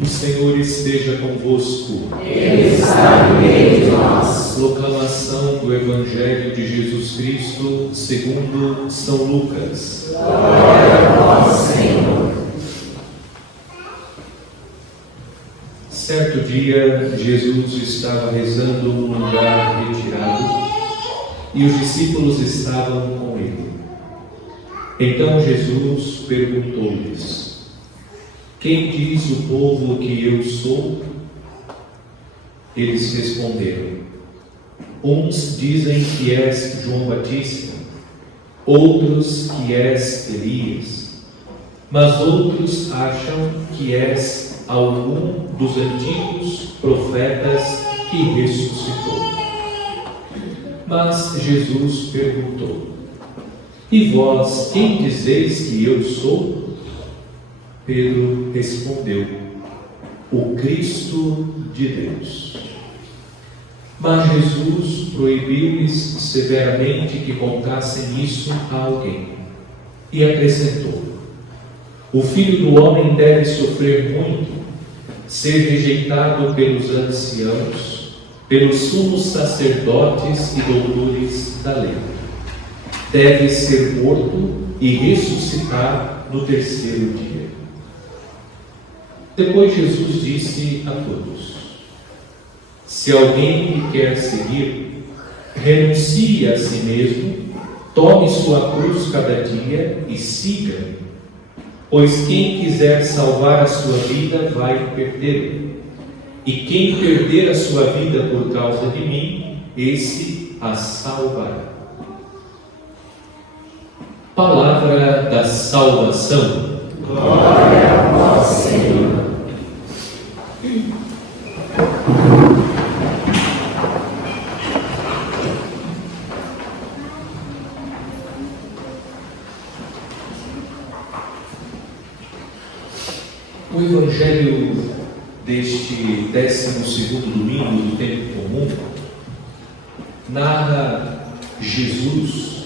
O Senhor esteja convosco. Ele está no meio de nós. Proclamação do Evangelho de Jesus Cristo segundo São Lucas. Glória a vós, Senhor. Certo dia, Jesus estava rezando num lugar retirado e os discípulos estavam com ele. Então Jesus perguntou-lhes: quem diz o povo que eu sou? Eles responderam: uns dizem que és João Batista, outros que és Elias, mas outros acham que és algum dos antigos profetas que ressuscitou. Mas Jesus perguntou: e vós, quem dizeis que eu sou? Pedro respondeu: o Cristo de Deus. Mas Jesus proibiu-lhes severamente que contassem isso a alguém e acrescentou: o Filho do Homem deve sofrer muito, ser rejeitado pelos anciãos, pelos sumos sacerdotes e doutores da lei. Deve ser morto e ressuscitar no terceiro dia. Depois Jesus disse a todos: se alguém me quer seguir, renuncie a si mesmo, tome sua cruz cada dia e siga-me. Pois quem quiser salvar a sua vida vai perdê-la, e quem perder a sua vida por causa de mim, esse a salvará. Palavra da salvação. Glória a vós, Senhor. O Evangelho deste 12º domingo do tempo comum narra Jesus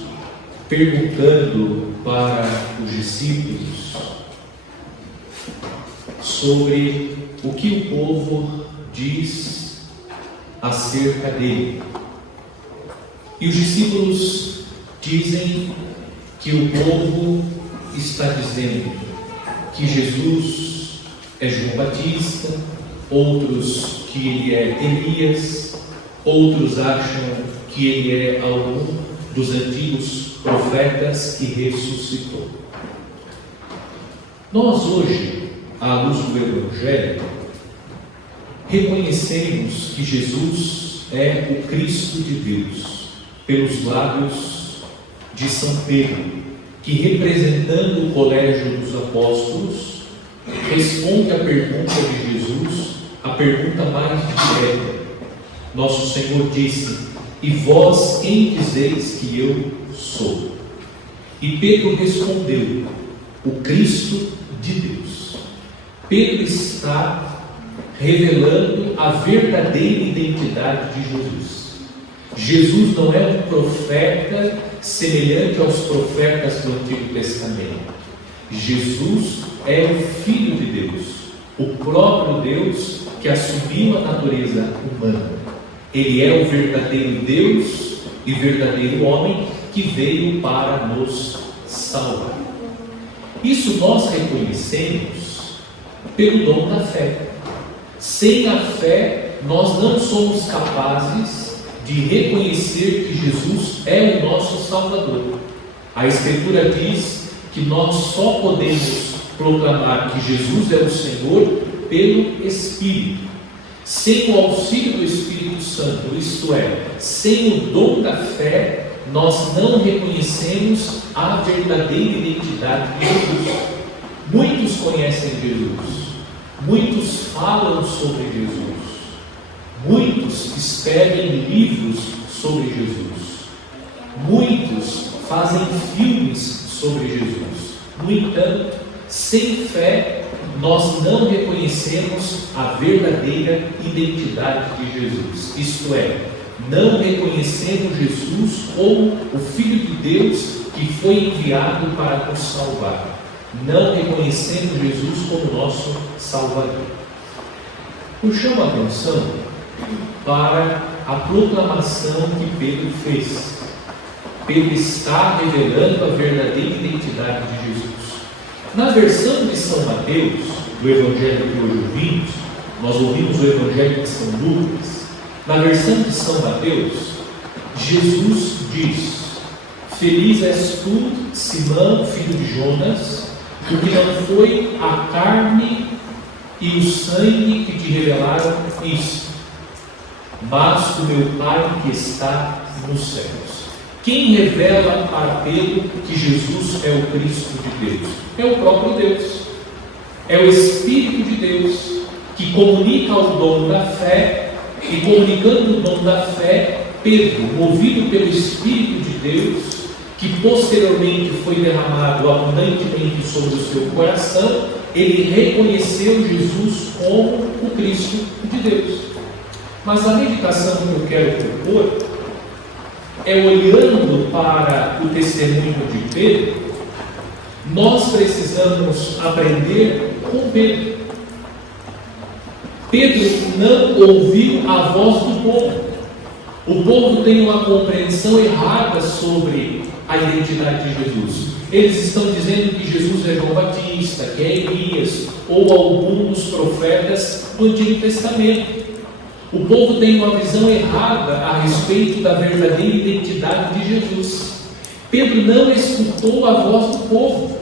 perguntando para os discípulos sobre o que o povo diz acerca dele. E os discípulos dizem que o povo está dizendo que Jesus é João Batista, outros que ele é Elias, outros acham que ele é algum dos antigos profetas que ressuscitou. Nós hoje, à luz do Evangelho, reconhecemos que Jesus é o Cristo de Deus, pelos lábios de São Pedro, que, representando o colégio dos apóstolos, responde à pergunta de Jesus, a pergunta mais direta. Nosso Senhor disse: e vós quem dizeis que eu sou? E Pedro respondeu: o Cristo de Deus. Pedro está revelando a verdadeira identidade de Jesus. Jesus não é um profeta semelhante aos profetas do Antigo Testamento. Jesus é o Filho de Deus, o próprio Deus que assumiu a natureza humana. Ele é o verdadeiro Deus e verdadeiro homem que veio para nos salvar. Isso nós reconhecemos pelo dom da fé. Sem a fé, nós não somos capazes de reconhecer que Jesus é o nosso Salvador. A Escritura diz que nós só podemos proclamar que Jesus é o Senhor pelo Espírito. Sem o auxílio do Espírito Santo, isto é, sem o dom da fé, nós não reconhecemos a verdadeira identidade de Jesus. Muitos conhecem Jesus, muitos falam sobre Jesus, muitos escrevem livros sobre Jesus, muitos fazem filmes sobre Jesus. No entanto, sem fé, nós não reconhecemos a verdadeira identidade de Jesus. Isto é, não reconhecemos Jesus como o Filho de Deus que foi enviado para nos salvar. Não reconhecemos Jesus como nosso Salvador. Eu chamo a atenção para a proclamação que Pedro fez. Pedro está revelando a verdadeira identidade de Jesus. Na versão de São Mateus, do Evangelho que hoje ouvimos, nós ouvimos o Evangelho de São Lucas. Na versão de São Mateus, Jesus diz: Feliz és tu, Simão, filho de Jonas, porque não foi a carne e o sangue que te revelaram isso, mas o meu Pai que está nos céus. Quem revela para Pedro que Jesus é o Cristo de Deus? É o próprio Deus. É o Espírito de Deus que comunica o dom da fé, e comunicando o dom da fé, Pedro, movido pelo Espírito de Deus, que posteriormente foi derramado abundantemente sobre o seu coração, ele reconheceu Jesus como o Cristo de Deus. Mas a meditação que eu quero propor é, olhando para o testemunho de Pedro, nós precisamos aprender com Pedro. Pedro não ouviu a voz do povo. O povo tem uma compreensão errada sobre a identidade de Jesus. Eles estão dizendo que Jesus é João Batista, que é Elias, ou algum dos profetas do Antigo Testamento. O povo tem uma visão errada a respeito da verdadeira identidade de Jesus. Pedro não escutou a voz do povo.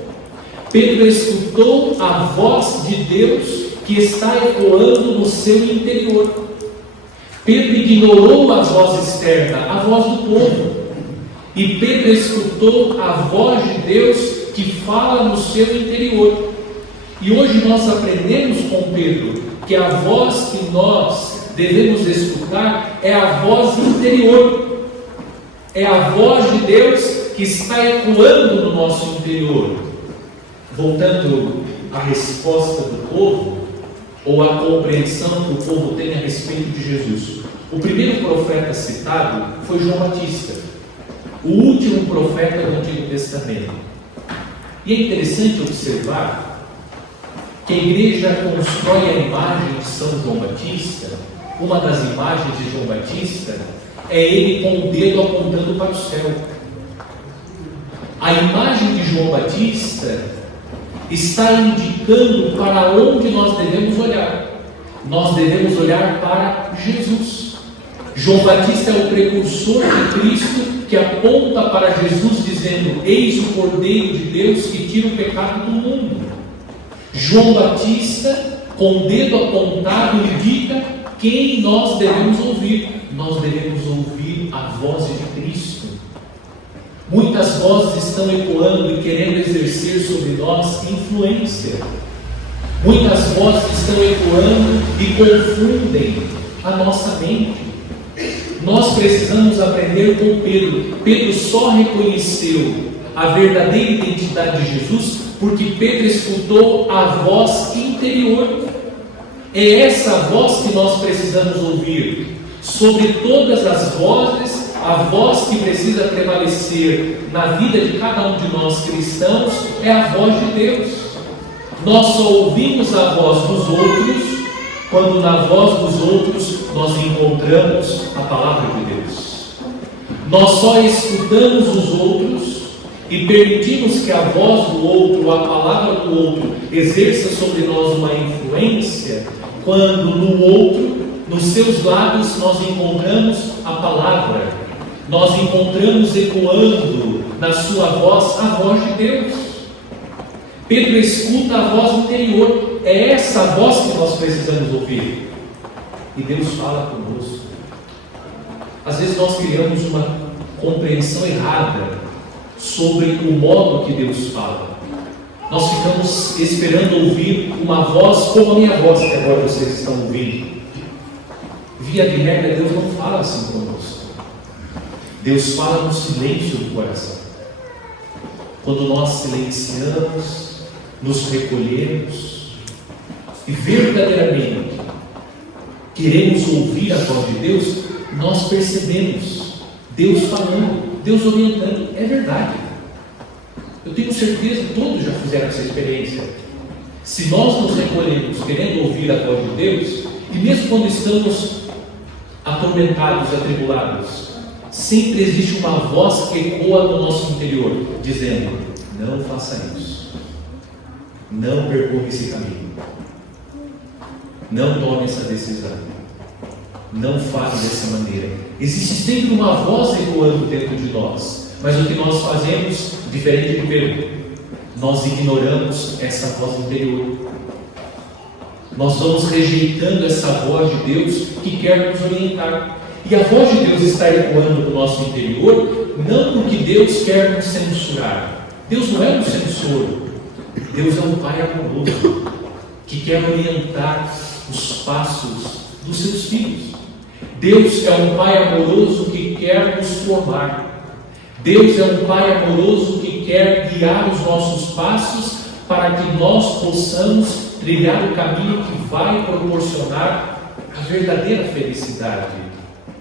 Pedro escutou a voz de Deus que está ecoando no seu interior. Pedro ignorou a voz externa, a voz do povo. E Pedro escutou a voz de Deus que fala no seu interior. E hoje nós aprendemos com Pedro que a voz que nós devemos escutar é a voz interior. É a voz de Deus que está ecoando no nosso interior. Voltando à resposta do povo, ou à compreensão que o povo tem a respeito de Jesus. O primeiro profeta citado foi João Batista, o último profeta do Antigo Testamento. E é interessante observar que a igreja constrói a imagem de São João Batista. Uma das imagens de João Batista é ele com o dedo apontando para o céu. A imagem de João Batista está indicando para onde nós devemos olhar. Nós devemos olhar para Jesus. João Batista é o precursor de Cristo, que aponta para Jesus dizendo: eis o Cordeiro de Deus que tira o pecado do mundo. João Batista, com o dedo apontado, indica quem nós devemos ouvir. Nós devemos ouvir a voz de Cristo. Muitas vozes estão ecoando e querendo exercer sobre nós influência. Muitas vozes estão ecoando e confundem a nossa mente. Nós precisamos aprender com Pedro. Pedro só reconheceu a verdadeira identidade de Jesus porque Pedro escutou a voz interior. É essa voz que nós precisamos ouvir. Sobre todas as vozes, a voz que precisa prevalecer na vida de cada um de nós cristãos é a voz de Deus. Nós só ouvimos a voz dos outros quando na voz dos outros nós encontramos a palavra de Deus. Nós só escutamos os outros e permitimos que a voz do outro, a palavra do outro, exerça sobre nós uma influência quando no outro, nos seus lábios, nós encontramos a palavra. Nós encontramos ecoando na sua voz a voz de Deus. Pedro escuta a voz interior. É essa voz que nós precisamos ouvir. E Deus fala conosco. Às vezes nós criamos uma compreensão errada sobre o modo que Deus fala. Nós ficamos esperando ouvir uma voz como a minha voz, que agora vocês estão ouvindo. Via de regra, Deus não fala assim conosco. Deus fala no silêncio do coração. Quando nós silenciamos, nos recolhemos e verdadeiramente queremos ouvir a voz de Deus, nós percebemos Deus falando, Deus orientando. É verdade. Eu tenho certeza que todos já fizeram essa experiência. Se nós nos recolhemos querendo ouvir a voz de Deus, E mesmo quando estamos atormentados, atribulados, sempre existe uma voz que ecoa no nosso interior, dizendo: não faça isso, não percorra esse caminho, não tome essa decisão, não fale dessa maneira. Existe sempre uma voz ecoando dentro de nós, mas o que nós fazemos, diferente do Pedro, nós ignoramos essa voz interior. Nós vamos rejeitando essa voz de Deus que quer nos orientar. E a voz de Deus está ecoando no nosso interior, não porque Deus quer nos censurar. Deus não é um censor. Deus é um Pai amoroso, que quer orientar os passos dos seus filhos. Deus é um Pai amoroso que quer nos formar. Deus é um Pai amoroso que quer guiar os nossos passos para que nós possamos trilhar o caminho que vai proporcionar a verdadeira felicidade,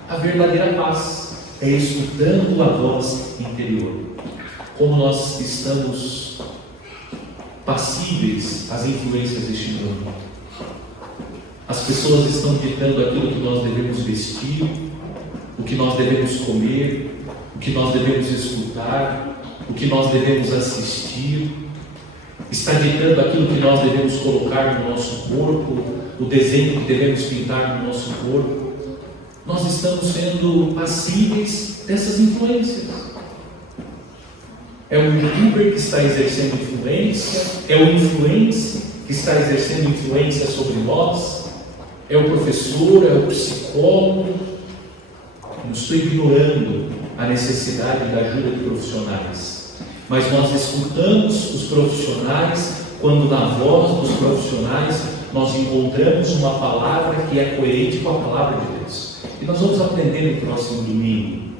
a verdadeira paz. É escutando a voz interior. Como nós estamos passíveis às influências deste mundo. As pessoas estão ditando aquilo que nós devemos vestir, o que nós devemos comer, o que nós devemos escutar, o que nós devemos assistir. Está ditando aquilo que nós devemos colocar no nosso corpo, o desenho que devemos pintar no nosso corpo. Nós estamos sendo passíveis dessas influências. É o youtuber que está exercendo influência, é o influencer que está exercendo influência sobre nós, é o professor, é o psicólogo. Não estou ignorando a necessidade da ajuda de profissionais, mas nós escutamos os profissionais quando na voz dos profissionais nós encontramos uma palavra que é coerente com a palavra de Deus. E nós vamos aprender no próximo domingo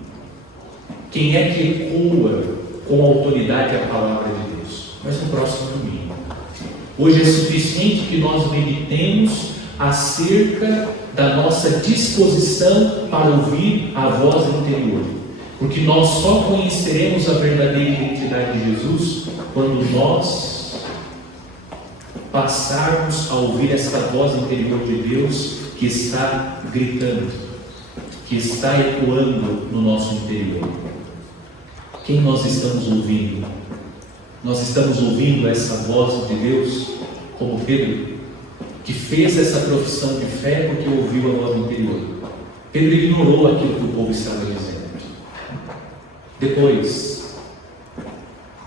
quem é que ecoa com autoridade a palavra de Deus, mas no próximo domingo. Hoje é suficiente que nós meditemos acerca da nossa disposição para ouvir a voz interior, porque nós só conheceremos a verdadeira identidade de Jesus quando nós passarmos a ouvir esta voz interior de Deus que está gritando, que está ecoando no nosso interior. Quem nós estamos ouvindo? Nós estamos ouvindo essa voz de Deus como Pedro, que fez essa profissão de fé porque ouviu a voz interior. Pedro ignorou aquilo que o povo estava dizendo. Depois,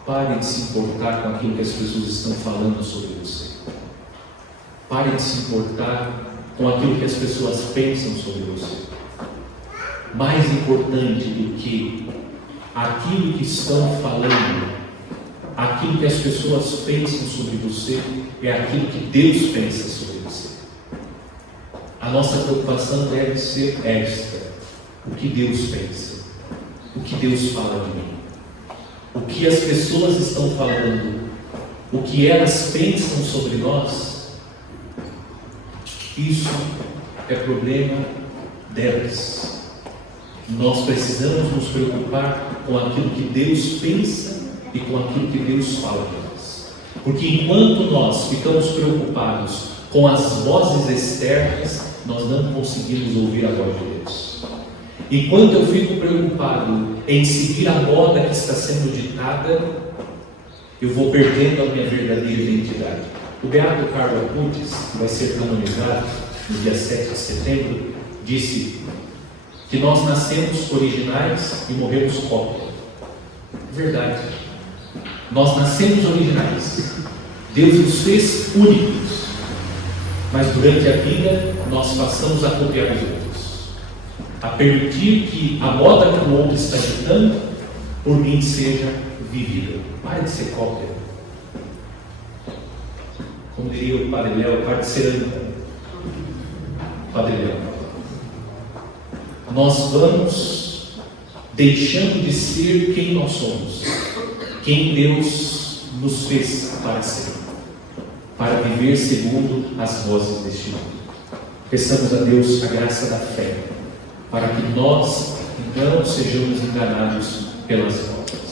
pare de se importar com aquilo que as pessoas estão falando sobre você. Pare de se importar com aquilo que as pessoas pensam sobre você. Mais importante do que aquilo que estão falando, aquilo que as pessoas pensam sobre você, é aquilo que Deus pensa sobre você. A nossa preocupação deve ser esta: o que Deus pensa, o que Deus fala de mim, o que as pessoas estão falando, o que elas pensam sobre nós. Isso é problema delas. Nós precisamos nos preocupar com aquilo que Deus pensa e com aquilo que Deus fala de nós. Porque enquanto nós ficamos preocupados com as vozes externas, nós não conseguimos ouvir a voz de Deus. Enquanto eu fico preocupado em seguir a moda que está sendo ditada, eu vou perdendo a minha verdadeira identidade. O beato Carlo Acutis, que vai ser canonizado no dia 7 de setembro, disse que nós nascemos originais e morremos cópia. Verdade. Nós nascemos originais. Deus nos fez únicos. Mas durante a vida nós passamos a copiar os outros, a permitir que a moda que o outro está ditando por mim seja vivida. Pare de ser cópia. Como diria o Padre Léo, pare de ser anta. Padre Léo. Nós vamos deixando de ser quem nós somos, quem Deus nos fez para ser, para viver segundo as vozes deste mundo. Peçamos a Deus a graça da fé, para que nós não sejamos enganados pelas vozes.